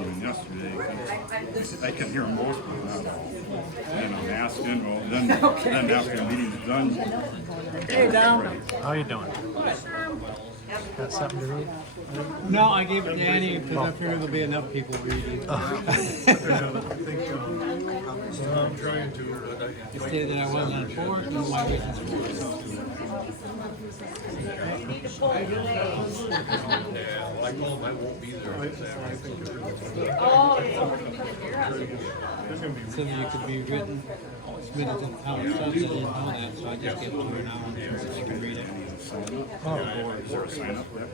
even yesterday. 'Cause I can hear most of them. And I'm asking, well, then after the meeting's done. Hey, Dom. How you doing? Got something to read? No, I gave it to Annie because I figured there'll be enough people reading. I'm trying to. It stated that I wasn't on board and my business was. I told him I won't be there. So that you could be written, submitted to the town of Stubbs. I didn't know that, so I just gave it to her now so they can read it. Oh, boy, is there a sign up there?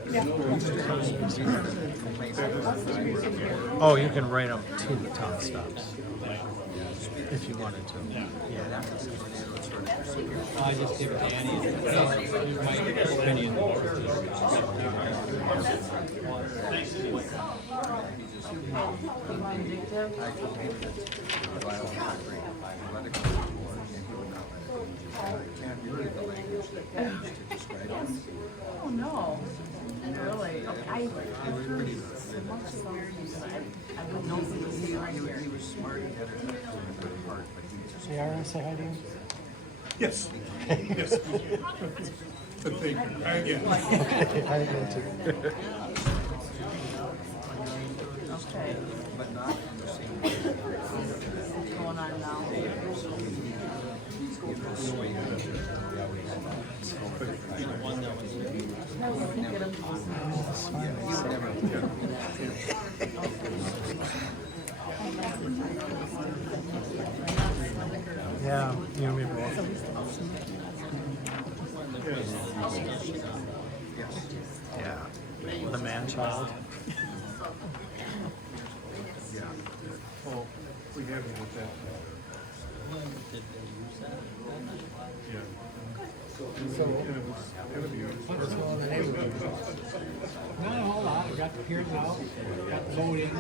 Oh, you can write them to the town stops if you wanted to. Yeah. I just gave it to Annie. Here's my opinion. Oh, no. Really? Okay. I heard so much about him that I wouldn't know if he was here anywhere. He was smart. Ciara, say hi to you. Yes. Yes. But thank you. Again. Okay, I did too. Okay. What's going on now? Yeah, you and me both. Yeah, the man-child. Oh, we have it with that. Yeah. Not a whole lot. I got the peers out, got the voting.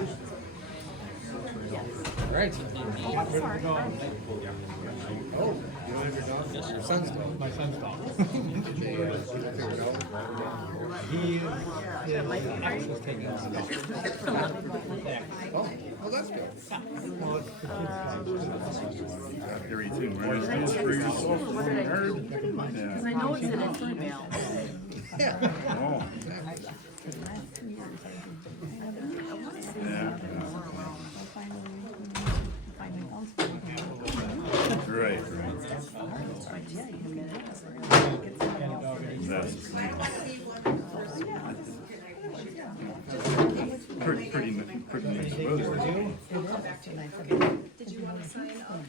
Right. Got rid of the dog. Oh, you don't have your dog? Yes, your son's dog. My son's dog. They figured it out. His ex was taking us. Oh, that's good. Well, it's the kid's dog. Everything, right? Transfer yourself from hard. Because I know it's in an email. Yeah. Oh. Yeah. Right, right. That's pretty nice weather. Did you want to sign up?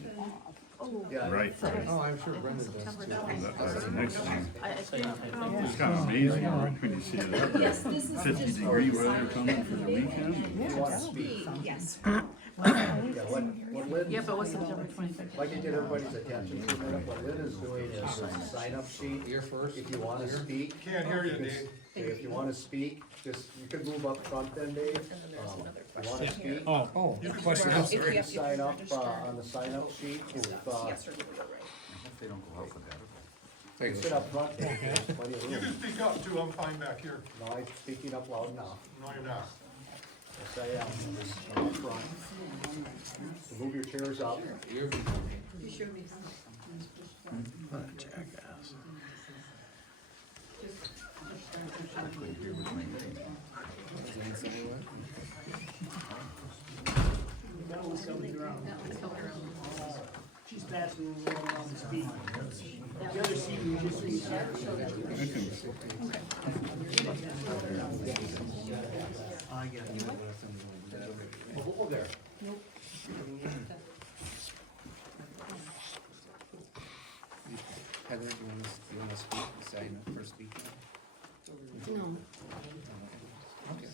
Right. Oh, I'm sure Brenda does too. That's the next thing. I think, It's kind of amazing when you see it up there. 50-degree weather coming for the weekend. Yes. yeah, but what's September 25th? I'd like to get everybody's attention for a minute. What Lynn is doing is a sign-up sheet. Here first. If you want to speak. Can't hear you, Dave. Okay, if you want to speak, just, you can move up front then, Dave. If you want to speak, Oh, Question. you can sign up on the sign-up sheet. If, Take sit up front, there's plenty of You room. can speak up too, I'm fine back here. No, I'm speaking up loud enough. No, you're not. Yes, I am. Up front. So move your chairs up. What a jackass. She's passing the roll around the speed. The other seat you just need there. I get it. Over there. Heather, you want to speak, sign up for speaking? No. Okay.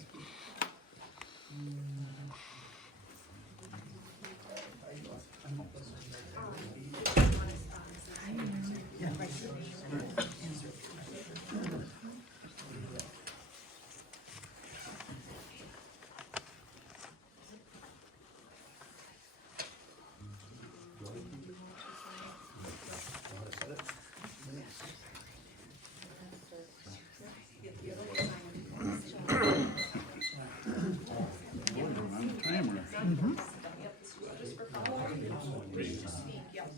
Yep, this is just for fun. To speak, yep.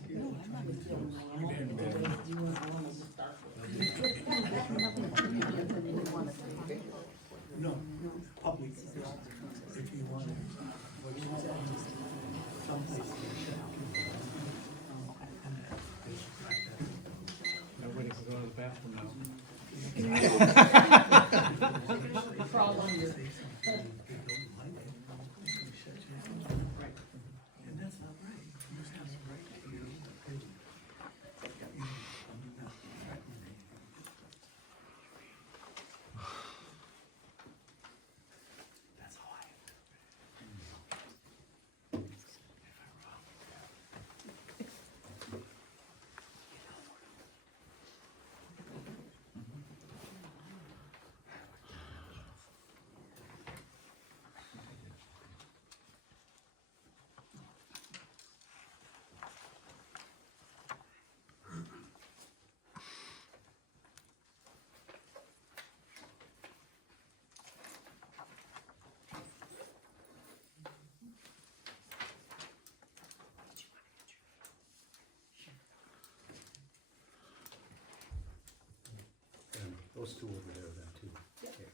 No, public, if you want. Someplace. Nobody can go to the bathroom now. And that's not right. That's not right. That's all I have. And those two over there then too. Okay.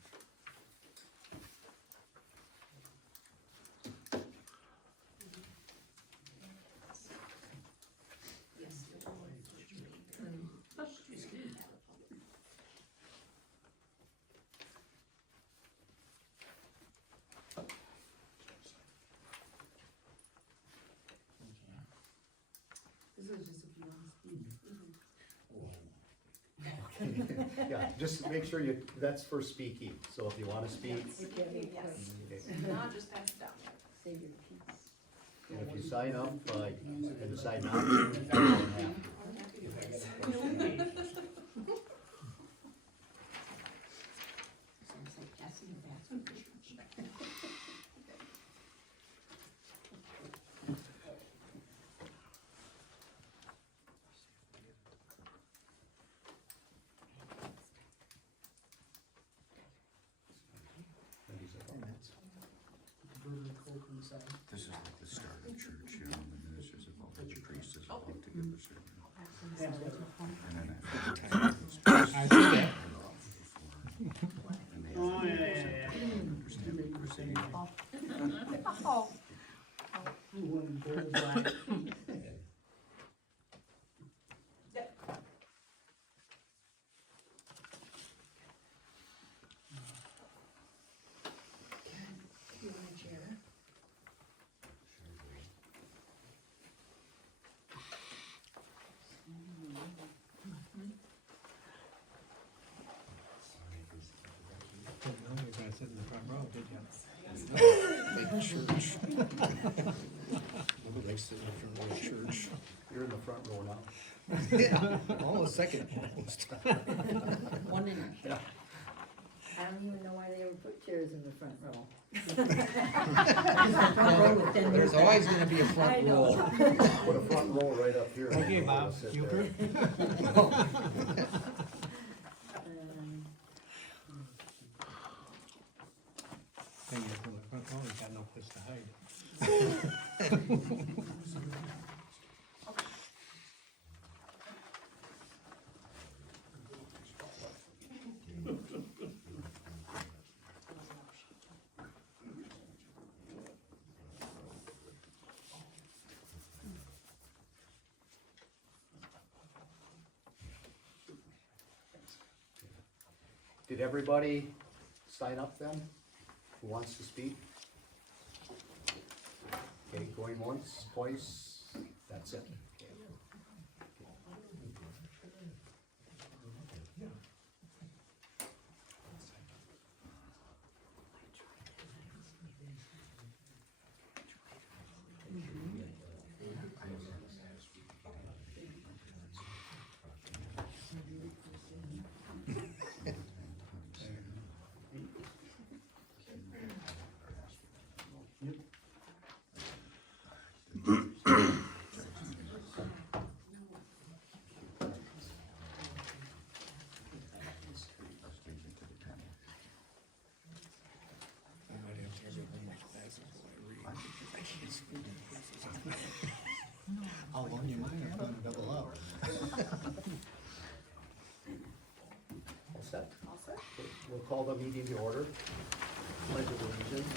Yeah, just make sure you, that's for speaking, so if you wanna speak, Yes, okay. not just pass it down. And if you sign up, and decide not to, you don't have to. And he's like, oh, that's- This is like the start of church, you know, and this is about the priest is about to give the sermon. And then after the time, it's I see that. and they have to understand what we're saying. Oh, You want a chair? Didn't know you were gonna sit in the front row, did you? Like church. Nobody likes to sit in front of a church. You're in the front row now. All the second almost. One in. Yeah. I don't even know why they ever put chairs in the front row. There's always gonna be a I front know. row. Put a front row right up here. Okay, Bob, Sit you there. approve? Thing is, in the front row, you got no place to hide. Did everybody sign up then? Who wants to speak? Okay, going once, twice, that's it. I might have to go home with glasses while I read. the meeting to order. Pledge of allegiance.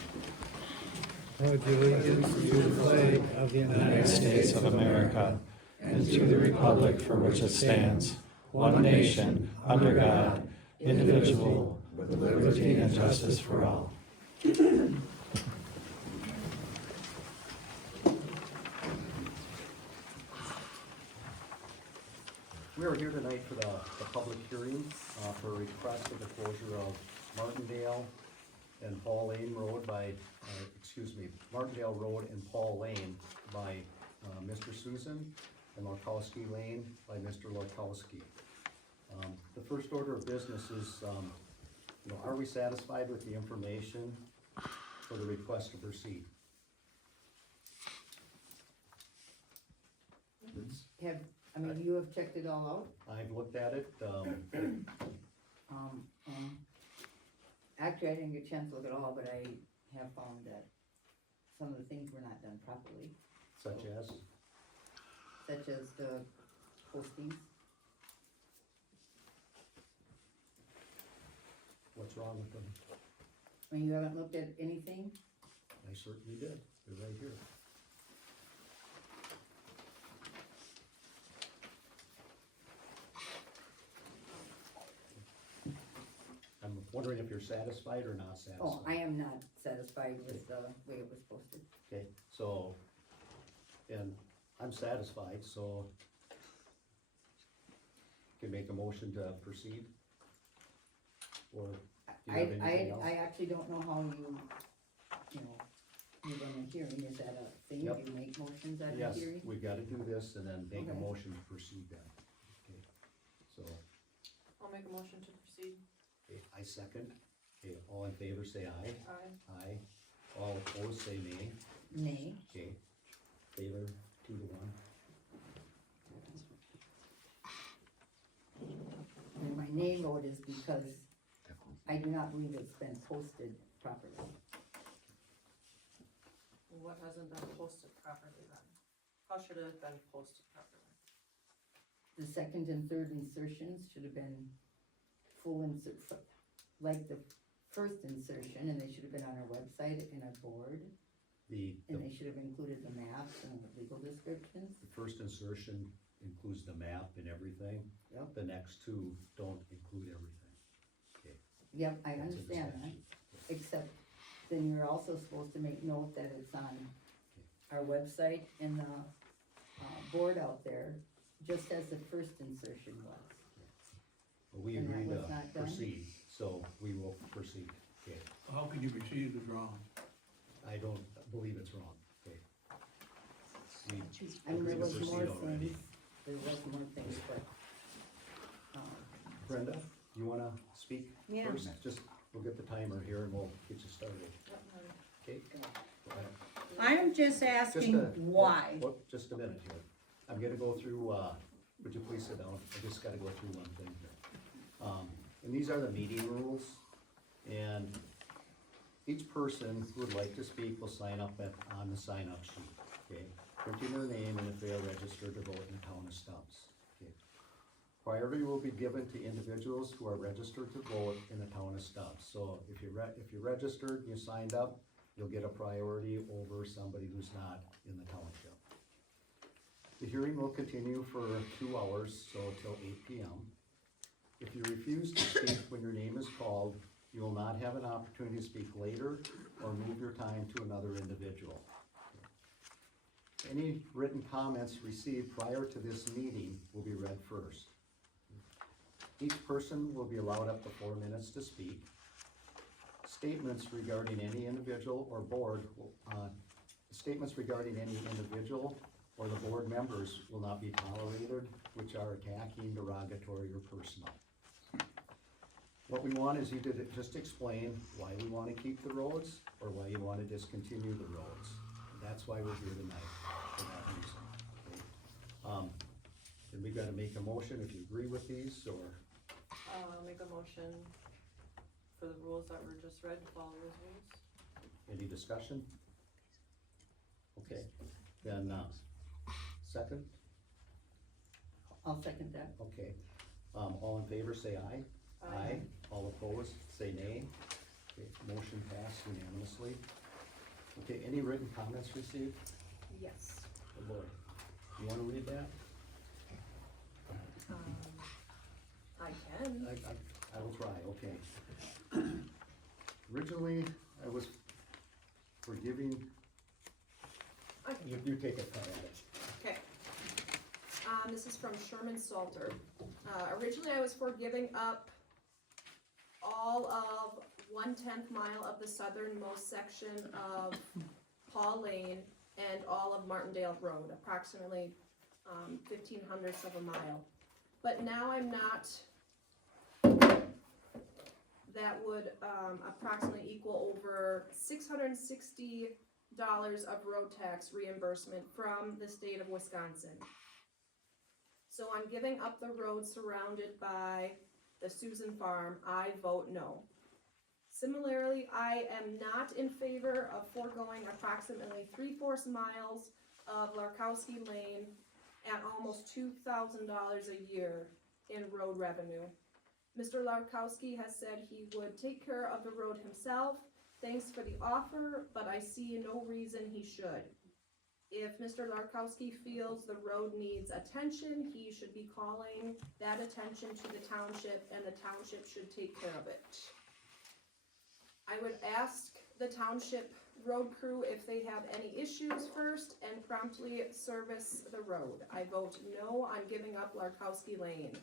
Pledge allegiance to the flag of the United States of America and to the republic for which it stands, one nation, under God, indivisible, with liberty and justice for all. We are here tonight for the public hearing for a request of the closure of Martindale and Paul Lane Road by, Martindale Road and Paul Lane by Mr. Susan and Lorkowski Lane by Mr. Lorkowski. The first order of business is, are we satisfied with the information for the request to proceed? You have checked it all I've looked at it, out? Actually, I didn't get a chance to look at all, but I have found that some of the things were not done properly, such as, such as the postings. what's wrong with them? You haven't looked at anything? I certainly did, they're right here. I'm wondering if you're satisfied or not satisfied. Oh, I am not satisfied with the way it was posted. Okay, so, and I'm satisfied, so can make a motion to proceed? Or do you have anything else? I actually don't know how you run a hearing, is that a thing, Yep. you make motions at a Yes, hearing? we've gotta do this and then make a Okay. motion to proceed then. Okay, so, I'll make a motion to proceed. okay, I second. Okay, all in favor say aye. Aye. Aye. All opposed say nay. Nay. Okay, favor 2-1. And my nay vote is because I do not believe it's been posted properly. What hasn't been posted properly then? How should it have been posted properly? The second and third insertions should have been full like the first insertion, and they should have been on our website in a board, The and they should have included the maps and the legal descriptions. first insertion includes the map and everything. Yep. The next two don't include everything. Okay. Yep, I That's in the understand that, statute. except then you're also supposed to make note that it's on our website and the, board out there, just as the first insertion was. Well, we And that agree was to not done? proceed, so we will proceed. Okay, How can you proceed if it's wrong? I don't believe it's wrong. Okay. We I mean, there agreed to was proceed more already. things, but, Brenda, you wanna speak Yeah. first? Just, we'll get the timer here and we'll get you started. Okay? Go ahead. I'm just asking why. Just a minute here. I'm gonna go through, would you please sit down? I just gotta go through one thing here. And these are the meeting rules, and each person who would like to speak will sign up on the sign-up sheet, okay? Printing their name and if they are registered to vote in the town of Stubbs, okay? Priority will be given to individuals who are registered to vote in the town of Stubbs. So if you're registered, you signed up, you'll get a priority over somebody who's not in the township. The hearing will continue for 2 hours, so till 8 p.m. If you refuse to speak when your name is called, you will not have an opportunity to speak later or move your time to another individual. Any written comments received prior to this meeting will be read first. Each person will be allowed up to 4 minutes to speak. Statements regarding any individual or board, or the board members will not be tolerated, which are attacking, derogatory, or personal. What we want is you to just explain why we wanna keep the roads, or why you wanna discontinue the roads. That's why we're here tonight, for that reason. Okay? And we gotta make a motion if you agree with these, or, I'll make a motion for the rules that were just read, follow those rules. any discussion? Okay, then, second, I'll second that. okay, all in favor say aye. Aye. All opposed, say nay. Okay, motion passed unanimously. Okay, any written comments received? Yes. Oh boy, you wanna read that? I can. I will try, okay. Originally, I was forgiving, I can. you take a cut at it. Okay. This is from Sherman Salter. Originally I was for giving up all of 1/10 mile of the southernmost section of Paul Lane and all of Martindale Road, approximately 1/1500ths of a mile. But now I'm not, that would approximately equal over $660 of road tax reimbursement from the state of Wisconsin. So I'm giving up the road surrounded by the Susan Farm. I vote no. Similarly, I am not in favor of foregoing approximately 3/4 miles of Larkowski Lane at almost $2,000 a year in road revenue. Mr. Larkowski has said he would take care of the road himself. Thanks for the offer, but I see no reason he should. If Mr. Larkowski feels the road needs attention, he should be calling that attention to the township, and the township should take care of it. I would ask the township road crew if they have any issues first and promptly service the road. I vote no on giving up Larkowski Lane.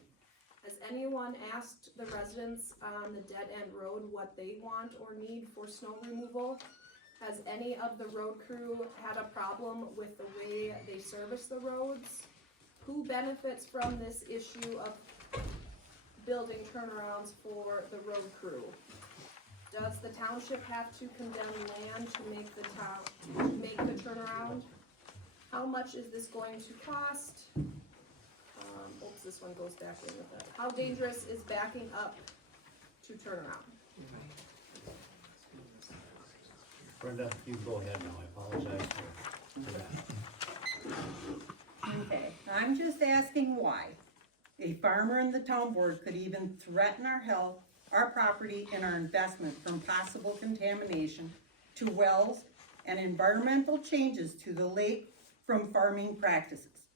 Has anyone asked the residents on the dead end road what they want or need for snow removal? Has any of the road crew had a problem with the way they service the roads? Who benefits from this issue of building turnarounds for the road crew? Does the township have to condemn land to make the turnaround? How much is this going to cost? Oops, this one goes back in with it. How dangerous is backing up to turnaround? Brenda, you go ahead now, I apologize for that. Okay, I'm just asking why a farmer in the town board could even threaten our health, our property, and our investment from possible contamination to wells and environmental changes to the lake from farming practices.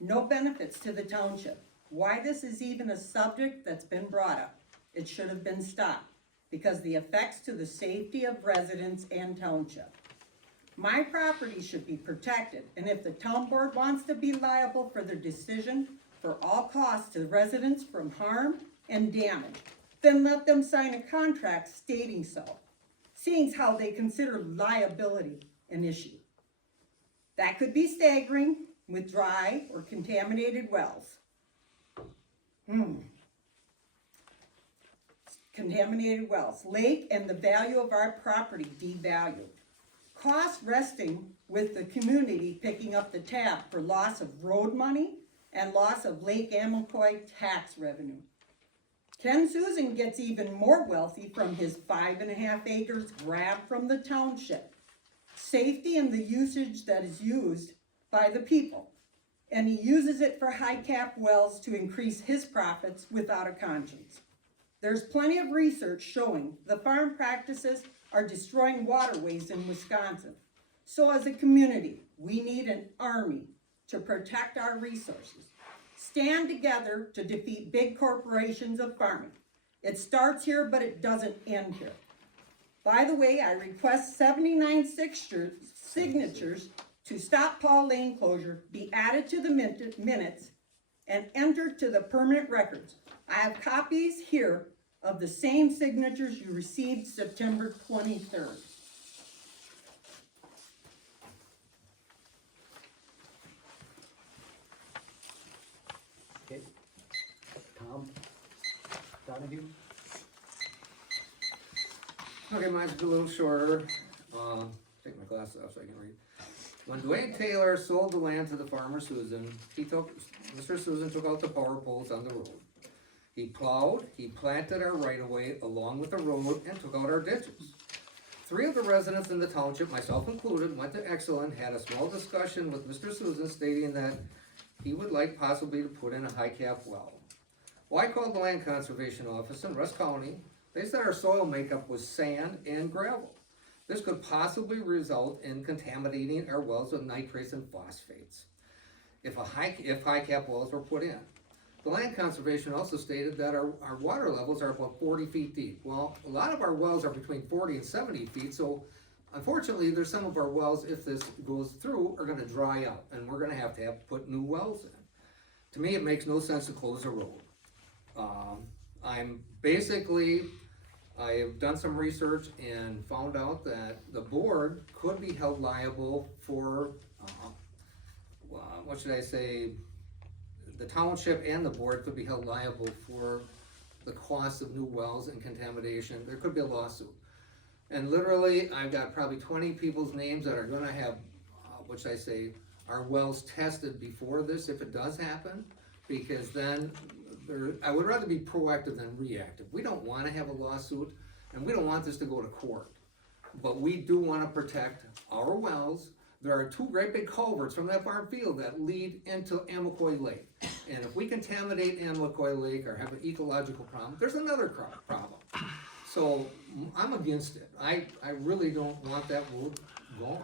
No benefits to the township. Why this is even a subject that's been brought up. It should have been stopped because the effects to the safety of residents and township. My property should be protected, and if the town board wants to be liable for their decision for all costs to residents from harm and damage, then let them sign a contract stating so, seeing how they consider liability an issue. That could be staggering with dry or contaminated wells. Contaminated wells, lake, and the value of our property devalued. Costs resting with the community picking up the tab for loss of road money and loss of Lake Amelcoy tax revenue. Ken Susan gets even more wealthy from his 5.5 acres grabbed from the township. Safety and the usage that is used by the people. And he uses it for high cap wells to increase his profits without a conscience. There's plenty of research showing the farm practices are destroying waterways in Wisconsin. So as a community, we need an army to protect our resources. Stand together to defeat big corporations of farming. It starts here, but it doesn't end here. By the way, I request 79 signatures to stop Paul Lane closure be added to the minutes and entered to the permanent records. I have copies here of the same signatures you received September 23rd. Okay, Tom Donahue? Okay, mine's a little shorter. Take my glasses off so I can read. When Dwayne Taylor sold the land to the farmer Susan, Mr. Susan took out the power poles on the road. He plowed, he planted our right-of-way along with the road, and took out our ditches. 3 of the residents in the township, myself included, went to Excellent, had a small discussion with Mr. Susan stating that he would like possibly to put in a high cap well. Well, I called the Land Conservation Office in Russ County. They said our soil makeup was sand and gravel. This could possibly result in contaminating our wells with nitrates and phosphates if high cap wells were put in. The Land Conservation also stated that our water levels are about 40 feet deep. Well, a lot of our wells are between 40 and 70 feet, so unfortunately, there's some of our wells, if this goes through, are gonna dry out, and we're gonna have to put new wells in. To me, it makes no sense to close a road. I have done some research and found out that the board could be held liable for, what should I say? The township and the board could be held liable for the cost of new wells and contamination. There could be a lawsuit. And literally, I've got probably 20 people's names that are gonna have, what should I say, our wells tested before this, if it does happen, because then I would rather be proactive than reactive. We don't wanna have a lawsuit, and we don't want this to go to court. But we do wanna protect our wells. There are two great big culverts from that farm field that lead into Amacoy Lake. And if we contaminate Amacoy Lake or have an ecological problem, there's another problem. So I'm against it. I really don't want that road going.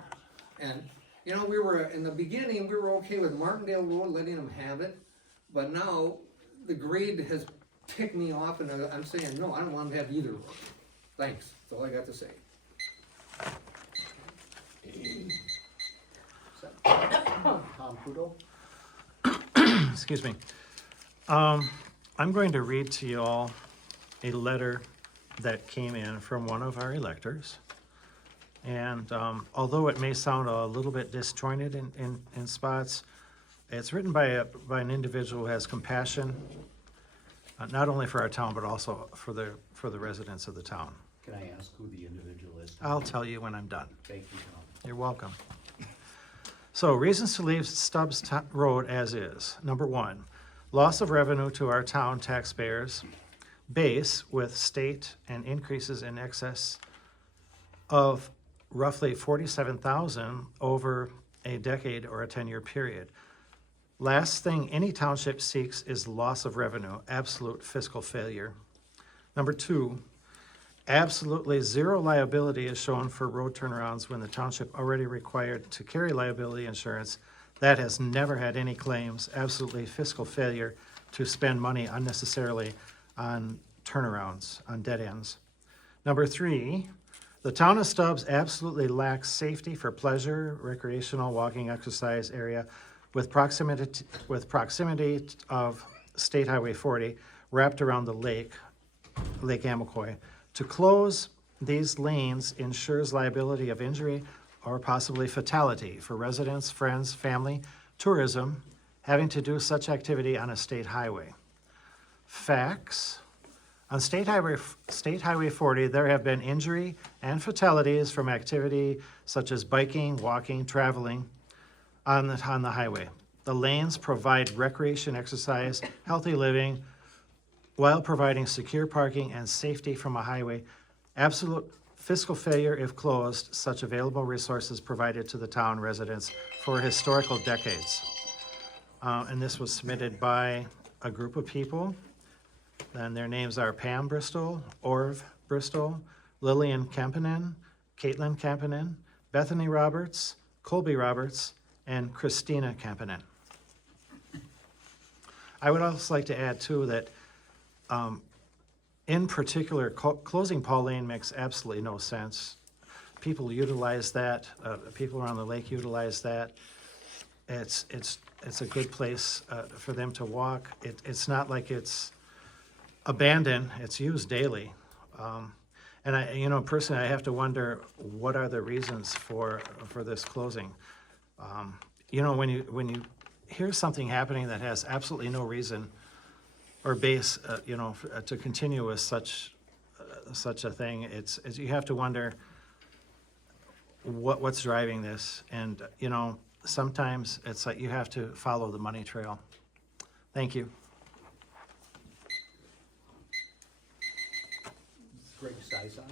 And, you know, in the beginning, we were okay with Martindale Road, letting them have it. But now, the grade has ticked me off, and I'm saying, no, I don't want to have either road. Thanks, that's all I got to say. Tom Kudo? Excuse me. I'm going to read to you all a letter that came in from one of our electors. And although it may sound a little bit disjointed in spots, it's written by an individual who has compassion, not only for our town, but also for the residents of the town. Can I ask who the individual is? I'll tell you when I'm done. Thank you, Tom. You're welcome. So, reasons to leave Stubbs Road as is. Number one, loss of revenue to our town taxpayers, base with state and increases in excess of roughly $47,000 over a decade or a 10-year period. Last thing any township seeks is loss of revenue, absolute fiscal failure. Number two, absolutely zero liability is shown for road turnarounds when the township already required to carry liability insurance. That has never had any claims, absolutely fiscal failure to spend money unnecessarily on turnarounds, on dead ends. Number three, the town of Stubbs absolutely lacks safety for pleasure, recreational, walking, exercise area with proximity of State Highway 40 wrapped around the Lake Amacoy. To close these lanes ensures liability of injury or possibly fatality for residents, friends, family, tourism having to do such activity on a state highway. Facts. On State Highway 40, there have been injury and fatalities from activity such as biking, walking, traveling on the highway. The lanes provide recreation, exercise, healthy living, while providing secure parking and safety from a highway. Absolute fiscal failure if closed, such available resources provided to the town residents for historical decades. And this was submitted by a group of people. And their names are Pam Bristol, Orv Bristol, Lillian Kempinen, Caitlin Kempinen, Bethany Roberts, Colby Roberts, and Christina Kempinen. I would also like to add too that in particular, closing Paul Lane makes absolutely no sense. People utilize that, people around the lake utilize that. It's a good place for them to walk. It's not like it's abandoned, it's used daily. And I, personally, I have to wonder, what are the reasons for this closing? When you hear something happening that has absolutely no reason or base, to continue with such a thing, it's you have to wonder what's driving this. And sometimes it's like you have to follow the money trail. Thank you. Greg Sison?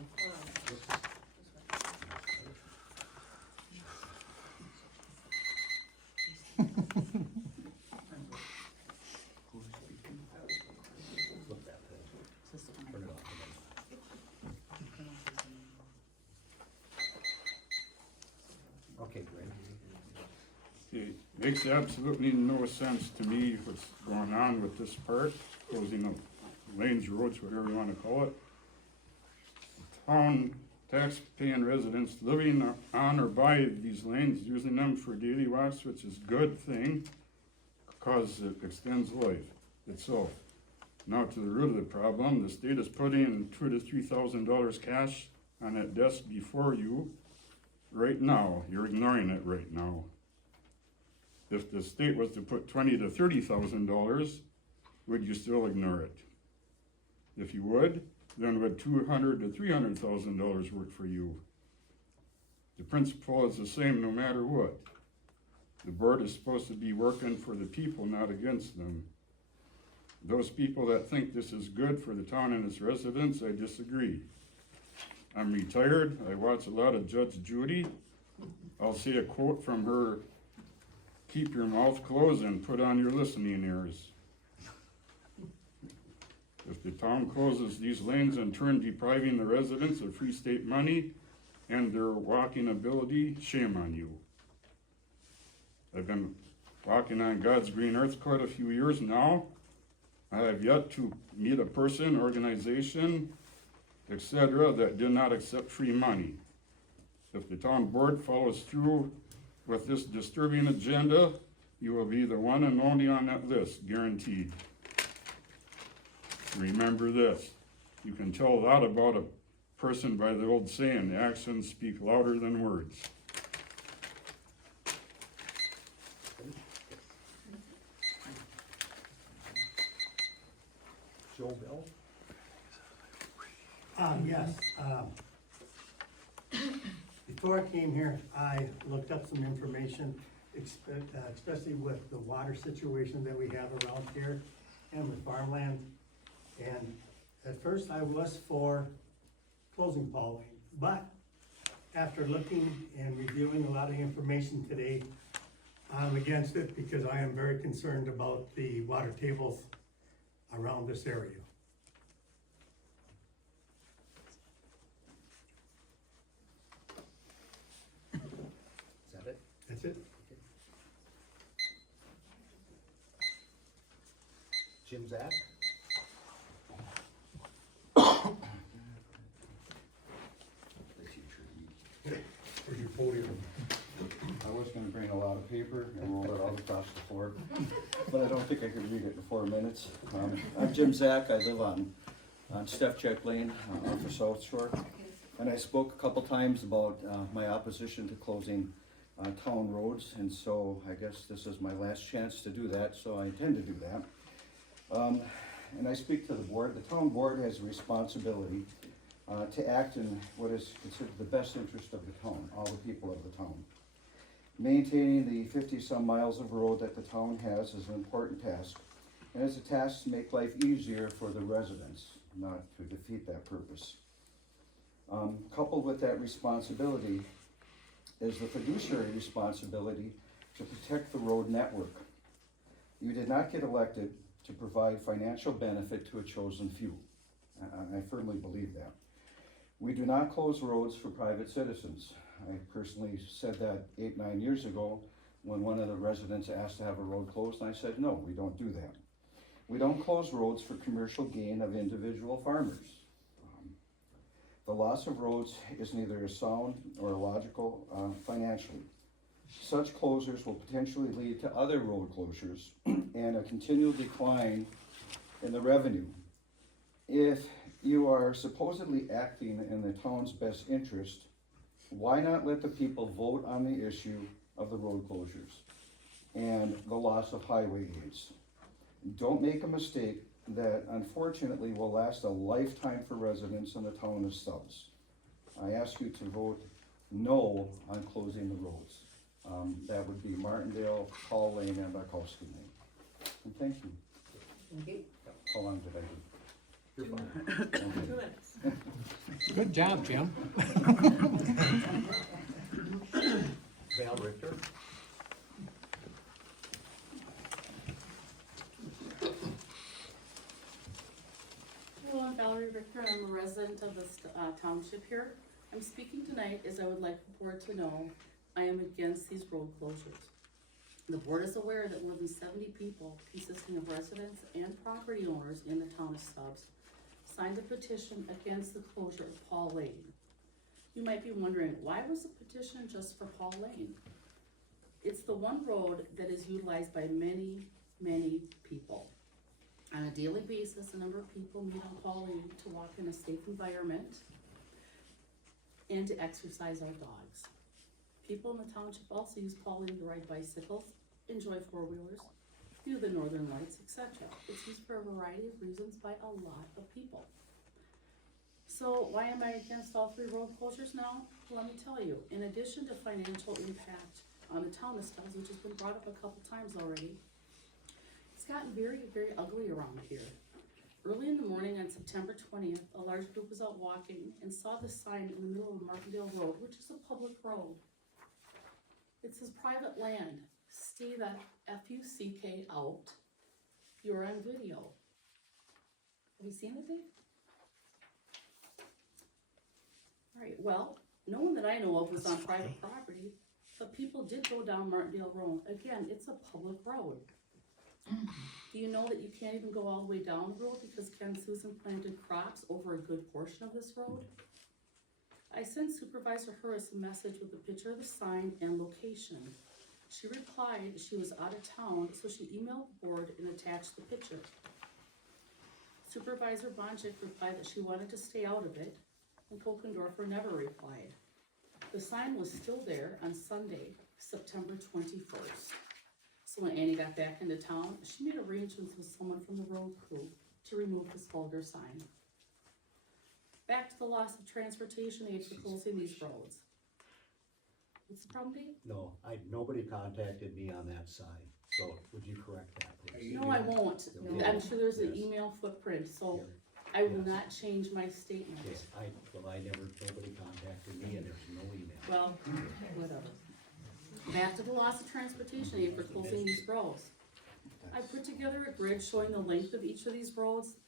Okay, great. It makes absolutely no sense to me what's going on with this part, closing of lanes, roads, whatever you wanna call it. Town tax-paying residents living on or by these lanes, using them for daily walks, which is a good thing, cause it extends life itself. Now to the root of the problem, the state is putting $2,000 to $3,000 cash on that desk before you right now. You're ignoring it right now. If the state was to put $20,000 to $30,000, would you still ignore it? If you would, then would $200,000 to $300,000 work for you? The principle is the same no matter what. The board is supposed to be working for the people, not against them. Those people that think this is good for the town and its residents, I disagree. I'm retired, I watch a lot of Judge Judy. I'll say a quote from her: keep your mouth closed and put on your listening ears. If the town closes these lanes in turn depriving the residents of free state money and their walking ability, shame on you. I've been walking on God's green earth quite a few years now. I have yet to meet a person, organization, etc., that did not accept free money. If the town board follows through with this disturbing agenda, you will be the one and only on that list, guaranteed. Remember this, you can tell a lot about a person by the old saying, actions speak louder than words. Joe Bell? Yes, before I came here, I looked up some information, especially with the water situation that we have around here and with farmland. And at first I was for closing Paul Lane, but after looking and reviewing a lot of information today, I'm against it because I am very concerned about the water tables around this area. Is that it? That's it. Jim Zach? Where's your podium? I was gonna bring a lot of paper and roll it all across the floor, but I don't think I could read it in 4 minutes. I'm Jim Zach, I live on Steph Lane off the South Shore. And I spoke a couple times about my opposition to closing town roads, and so I guess this is my last chance to do that, so I intend to do that. And I speak to the board. The town board has a responsibility to act in what is considered the best interest of the town, all the people of the town. Maintaining the 50-some miles of road that the town has is an important task, and it's a task to make life easier for the residents, not to defeat that purpose. Coupled with that responsibility is the fiduciary responsibility to protect the road network. You did not get elected to provide financial benefit to a chosen few. I firmly believe that. We do not close roads for private citizens. I personally said that 8, 9 years ago when one of the residents asked to have a road closed, and I said, no, we don't do that. We don't close roads for commercial gain of individual farmers. The loss of roads is neither a sound or illogical financially. Such closures will potentially lead to other road closures and a continual decline in the revenue. If you are supposedly acting in the town's best interest, why not let the people vote on the issue of the road closures and the loss of highway aids? Don't make a mistake that unfortunately will last a lifetime for residents in the town of Stubbs. I ask you to vote no on closing the roads. That would be Martindale, Hall Lane, and Barkowski Lane. And thank you. Thank you. How long did I do? You're fine. 2 minutes. Good job, Jim. Val Richter? Hello, I'm Valerie Richter. I'm a resident of this township here. I'm speaking tonight as I would like the board to know I am against these road closures. The board is aware that more than 70 people, consisting of residents and property owners in the town of Stubbs, signed a petition against the closure of Paul Lane. You might be wondering, why was the petition just for Paul Lane? It's the one road that is utilized by many, many people. On a daily basis, a number of people meet on Paul Lane to walk in a safe environment and to exercise our dogs. People in the township also use Paul Lane to ride bicycles, enjoy four-wheelers, view the northern lights, etc. It's used for a variety of reasons by a lot of people. So why am I against all 3 road closures now? Let me tell you, in addition to financial impact on the town of Stubbs, which has been brought up a couple times already, it's gotten very, very ugly around here. Early in the morning on September 20th, a large group was out walking and saw the sign in the middle of Martindale Road, which is a public road. It says private land, stay the F-U-C-K out, you're on video. Have you seen it, Dave? Alright, well, no one that I know of was on private property, but people did go down Martindale Road. Again, it's a public road. Do you know that you can't even go all the way down the road because Ken Susan planted crops over a good portion of this road? I sent Supervisor Harris a message with a picture of the sign and location. She replied she was out of town, so she emailed the board and attached the picture. Supervisor Bonchik replied that she wanted to stay out of it, and Kokendorfer never replied. The sign was still there on Sunday, September 21st. So when Annie got back into town, she made arrangements with someone from the road crew to remove this vulgar sign. Back to the loss of transportation aid for closing these roads. What's the problem, Dave? No, nobody contacted me on that side, so would you correct that, please? No, I won't. No. I'm sure there's an Yes. email footprint, so Yeah. I will Yes. not change my statement. Okay, nobody contacted me and there's no email. Well, whatever. Back to the loss of transportation aid for closing these roads. I put together a grid showing the length of each of these roads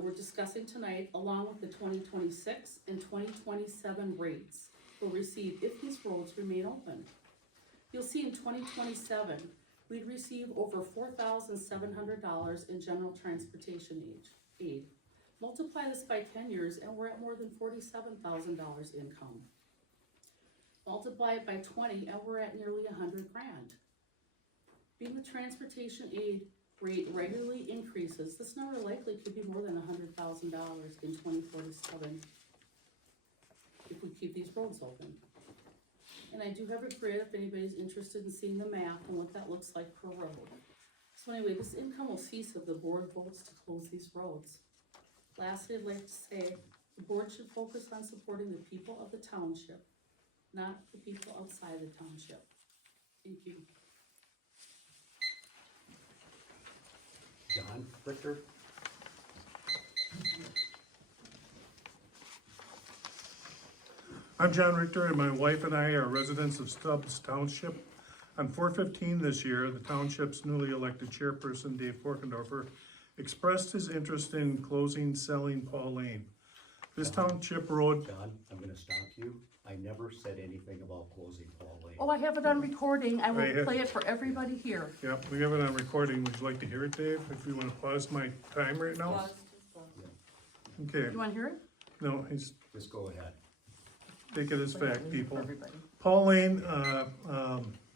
we're discussing tonight, along with the 2026 and 2027 rates we'll receive if these roads remain open. You'll see in 2027, we'd receive over $4,700 in general transportation aid. Multiply this by 10 years and we're at more than $47,000 income. Multiply it by 20 and we're at nearly $100,000. Being the transportation aid rate regularly increases, this number likely could be more than $100,000 in 2047 if we keep these roads open. And I do have a grid if anybody's interested in seeing the map and what that looks like per road. So anyway, this income will cease if the board votes to close these roads. Lastly, I'd like to say the board should focus on supporting the people of the township, not the people outside the township. Thank you. John Richter? I'm John Richter, and my wife and I are residents of Stubbs Township. On 4/15 this year, the township's newly elected chairperson, Dave Forkendorfer, expressed his interest in selling Paul Lane. This township road, John, I'm gonna stop you. I never said anything about closing Paul Lane. Oh, I have it on recording. I I will have- play it for everybody here. yeah, we have it on recording. Would you like to hear it, Dave? If you wanna pause my time right now? Okay, You wanna hear it? no, he's, Just go ahead. take it as fact, people. For everybody. Paul Lane,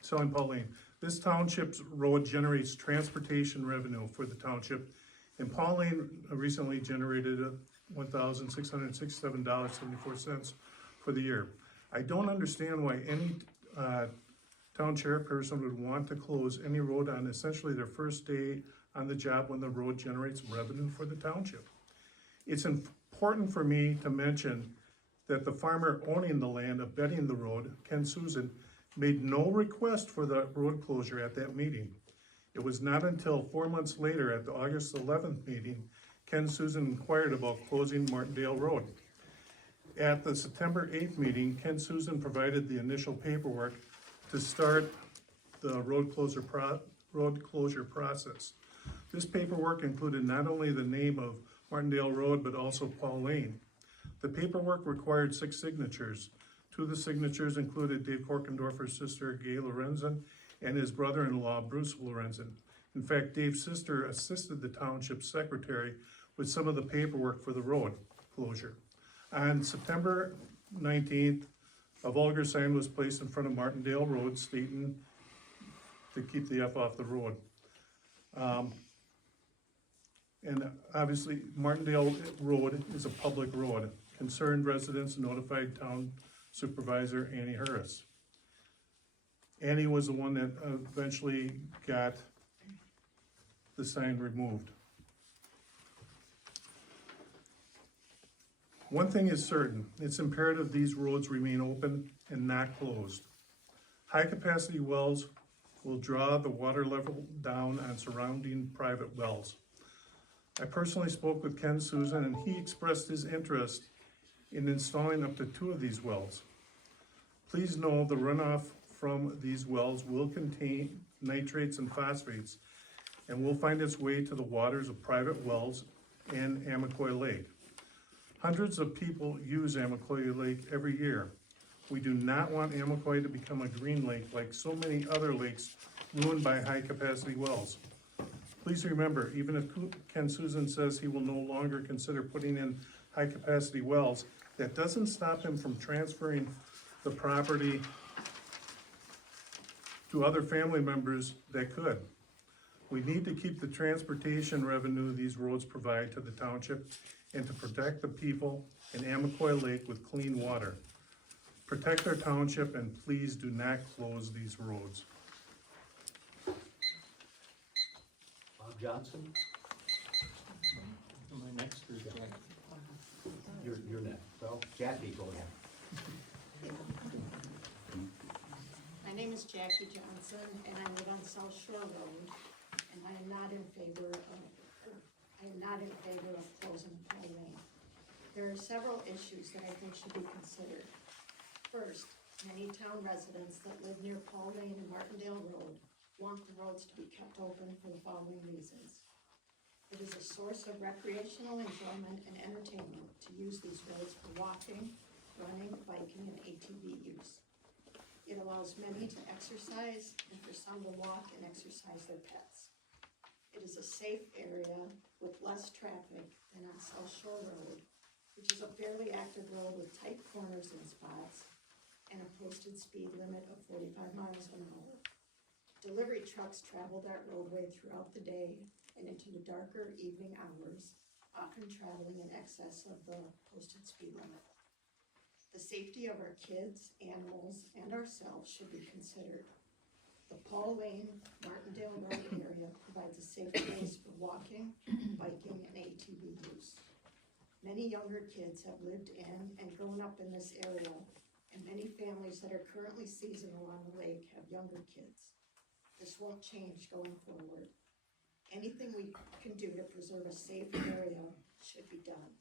selling Paul Lane. This township's road generates transportation revenue for the township. And Paul Lane recently generated $1,667.74 for the year. I don't understand why any, town chairperson would want to close any road on essentially their first day on the job when the road generates revenue for the township. It's important for me to mention that the farmer owning the land abutting the road, Ken Susan, made no request for the road closure at that meeting. It was not until 4 months later at the August 11th meeting, Ken Susan inquired about closing Martindale Road. At the September 8th meeting, Ken Susan provided the initial paperwork to start the road closure process. This paperwork included not only the name of Martindale Road, but also Paul Lane. The paperwork required 6 signatures. Two of the signatures included Dave Korkendorfer's sister Gay Lorenzen and his brother-in-law Bruce Lorenzen. In fact, Dave's sister assisted the township secretary with some of the paperwork for the road closure. On September 19th, a vulgar sign was placed in front of Martindale Road stating to keep the F off the road. And obviously, Martindale Road is a public road. Concerned residents notified town supervisor Annie Harris. Annie was the one that eventually got the sign removed. One thing is certain, it's imperative these roads remain open and not closed. High-capacity wells will draw the water level down on surrounding private wells. I personally spoke with Ken Susan, and he expressed his interest in installing up to 2 of these wells. Please know the runoff from these wells will contain nitrates and phosphates and will find its way to the waters of private wells and Amacoy Lake. Hundreds of people use Amacoy Lake every year. We do not want Amacoy to become a green lake like so many other lakes ruined by high-capacity wells. Please remember, even if Ken Susan says he will no longer consider putting in high-capacity wells, that doesn't stop him from transferring the property to other family members that could. We need to keep the transportation revenue these roads provide to the township and to protect the people in Amacoy Lake with clean water. Protect our township and please do not close these roads. Bob Johnson? Am I next or Jack? You're next. Well, Jackie, go ahead. My name is Jackie Johnson, and I live on South Shore Road, and I am not in favor of closing Paul Lane. There are several issues that I think should be considered. First, many town residents that live near Paul Lane and Martindale Road want the roads to be kept open for the following reasons. It is a source of recreational enjoyment and entertainment to use these roads for walking, running, biking, and ATV use. It allows many to exercise and for some to walk and exercise their pets. It is a safe area with less traffic than on South Shore Road, which is a fairly active road with tight corners and spots and a posted speed limit of 45 miles an hour. Delivery trucks travel that roadway throughout the day and into the darker evening hours, often traveling in excess of the posted speed limit. The safety of our kids, animals, and ourselves should be considered. The Paul Lane, Martindale Road area provides a safe place for walking, biking, and ATV use. Many younger kids have lived in and grown up in this area, and many families that are currently seasonal on the lake have younger kids. This won't change going forward. Anything we can do to preserve a safe area should be done.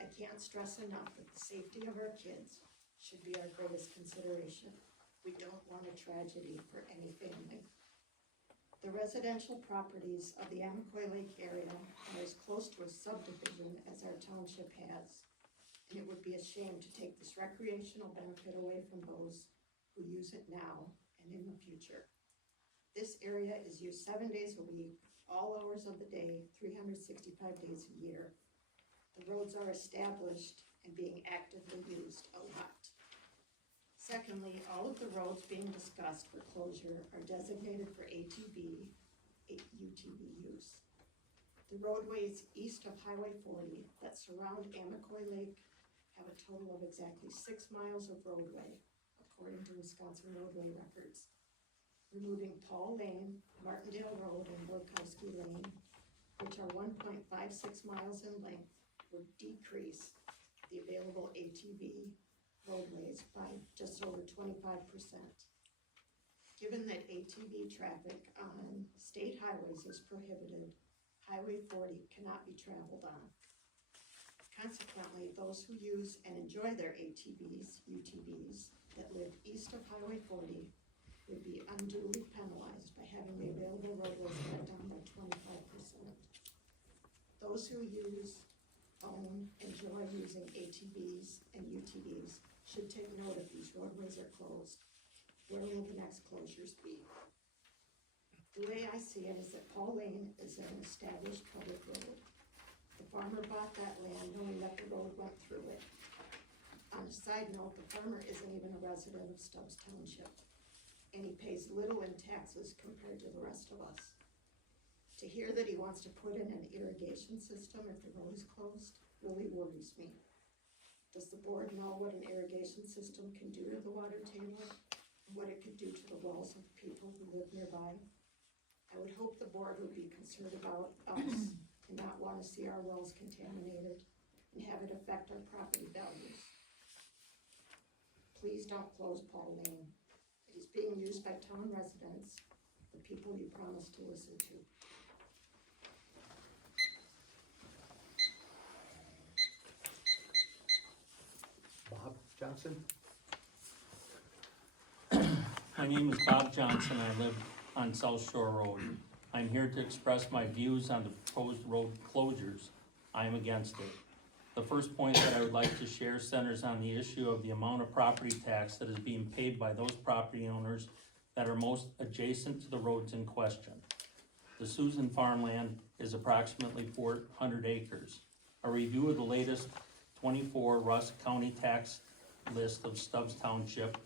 I can't stress enough that the safety of our kids should be our greatest consideration. We don't want a tragedy for any family. The residential properties of the Amacoy Lake area are as close to a subdivision as our township has, and it would be a shame to take this recreational benefit away from those who use it now and in the future. This area is used 7 days a week, all hours of the day, 365 days a year. The roads are established and being actively used a lot. Secondly, all of the roads being discussed for closure are designated for ATV, UTV use. The roadways east of Highway 40 that surround Amacoy Lake have a total of exactly 6 miles of roadway, according to Wisconsin roadway records. Removing Paul Lane, Martindale Road, and Borkowski Lane, which are 1.56 miles in length, would decrease the available ATV roadways by just over 25%. Given that ATV traffic on state highways is prohibited, Highway 40 cannot be traveled on. Consequently, those who use and enjoy their ATVs, UTVs, that live east of Highway 40 would be unduly penalized by having the available roadways cut down by 25%. Those who use, own, enjoy using ATVs and UTVs should take note if these roadways are closed. Where will the next closures be? The way I see it is that Paul Lane is an established public road. The farmer bought that land knowing that the road went through it. On a side note, the farmer isn't even a resident of Stubbs Township, and he pays little in taxes compared to the rest of us. To hear that he wants to put in an irrigation system if the road is closed really worries me. Does the board know what an irrigation system can do to the water table? And what it could do to the wells of people who live nearby? I would hope the board would be concerned about us and not want to see our wells contaminated and have it affect our property values. Please don't close Paul Lane. It is being used by town residents, the people you promised to listen to. Bob Johnson? My name is Bob Johnson. I live on South Shore Road. I'm here to express my views on the proposed road closures. I am against it. The first point that I would like to share centers on the issue of the amount of property tax that is being paid by those property owners that are most adjacent to the roads in question. The Susan farmland is approximately 400 acres. A review of the latest 24 Rusk County tax list of Stubbs Township,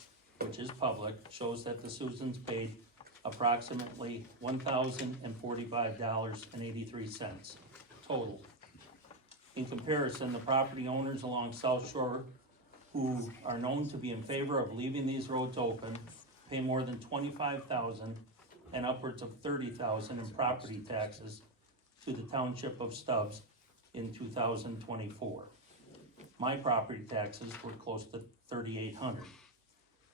which is public, shows that the Susans paid approximately $1,045.83 total. In comparison, the property owners along South Shore who are known to be in favor of leaving these roads open pay more than $25,000 and upwards of $30,000 in property taxes to the Township of Stubbs in 2024. My property taxes were close to $3,800.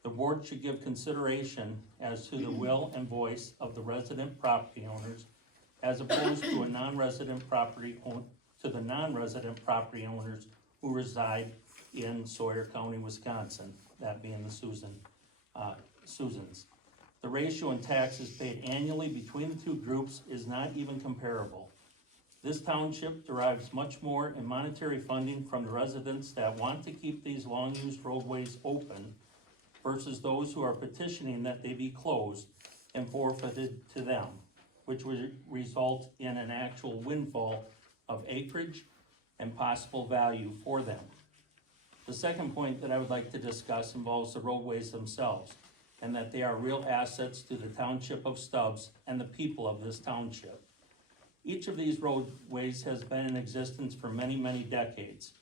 The board should give consideration as to the will and voice of the resident property owners as opposed to a non-resident property to the non-resident property owners who reside in Sawyer County, Wisconsin, that being the Susans. The ratio in taxes paid annually between the two groups is not even comparable. This township derives much more in monetary funding from the residents that want to keep these long-used roadways open versus those who are petitioning that they be closed and forfeited to them, which would result in an actual windfall of acreage and possible value for them. The second point that I would like to discuss involves the roadways themselves, and that they are real assets to the Township of Stubbs and the people of this township. Each of these roadways has been in existence for many, many decades.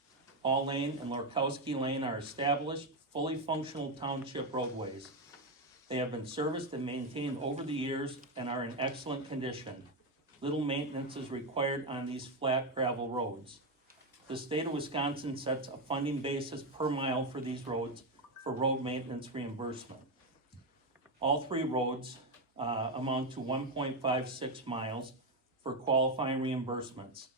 Hall Lane and Lorkowski Lane are established, fully functional township roadways. They have been serviced and maintained over the years and are in excellent condition. Little maintenance is required on these flat gravel roads. The state of Wisconsin sets a funding basis per mile for these roads for road maintenance reimbursement. All three roads amount to 1.56 miles for qualifying reimbursements.